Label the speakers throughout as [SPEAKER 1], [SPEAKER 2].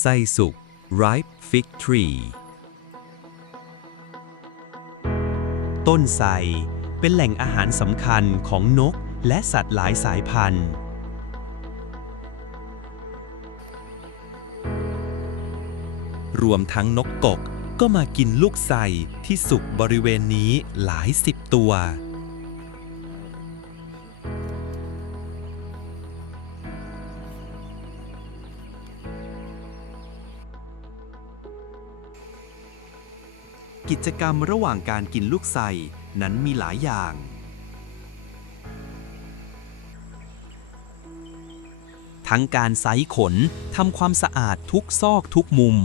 [SPEAKER 1] ไส้สุก ripe fig tree ต้นไทรเป็นแหล่งอาหารสำคัญของนกและสัตว์หลายสายพันธุ์ รวมทั้งนกกกก็มากินลูกไทรที่สุกบริเวณนี้หลายสิบตัว
[SPEAKER 2] กิจกรรมระหว่างการกินลูกไทรนั้นมีหลายอย่าง
[SPEAKER 1] ทั้งการไซขนทำความสะอาดทุกซอกทุกมุม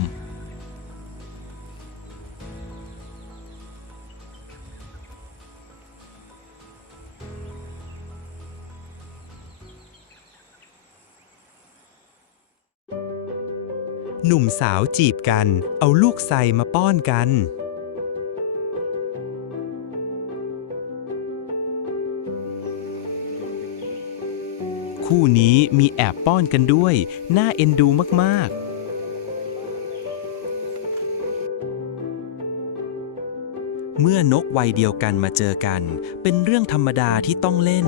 [SPEAKER 1] หนุ่มสาวจีบกัน เอาลูกไซมาป้อนกัน คู่นี้มีแอบป้อนกันด้วย น่าเอ็นดูมากๆเมื่อนกวัยเดียวกันมาเจอกัน เป็นเรื่องธรรมดาที่ต้องเล่น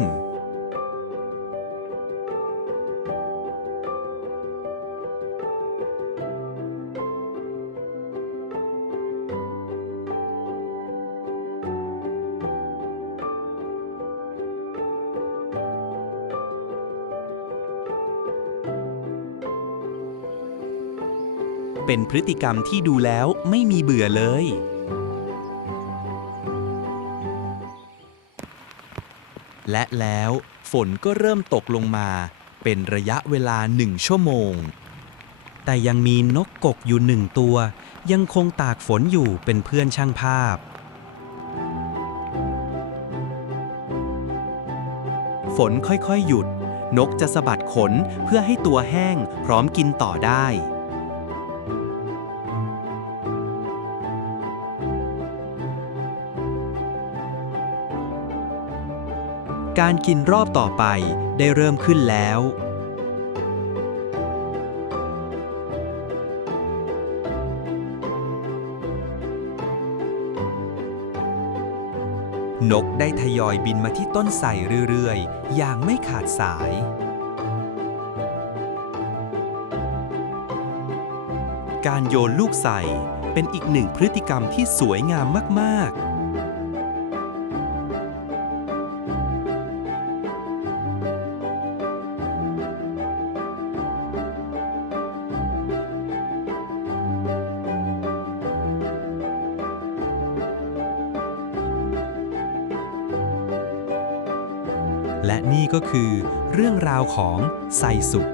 [SPEAKER 1] เป็นพฤติกรรมที่ดูแล้วไม่มีเบื่อเลย และแล้วฝนก็เริ่มตกลงมา เป็นระยะเวลาหนึ่งชั่วโมง แต่ยังมีนกกกอยู่หนึ่งตัว ยังคงตากฝนอยู่เป็นเพื่อนช่างภาพ ฝนค่อยๆหยุด นกจะสะบัดขนเพื่อให้ตัวแห้งพร้อมกินต่อได้ การกินรอบต่อไปได้เริ่มขึ้นแล้ว นกได้ทยอยบินมาที่ต้นไทรเรื่อยๆ อย่างไม่ขาดสาย การโยนลูกไทรเป็นอีกหนึ่งพฤติกรรมที่สวยงามมาก ๆ และนี่ก็คือเรื่องราวของไซสุก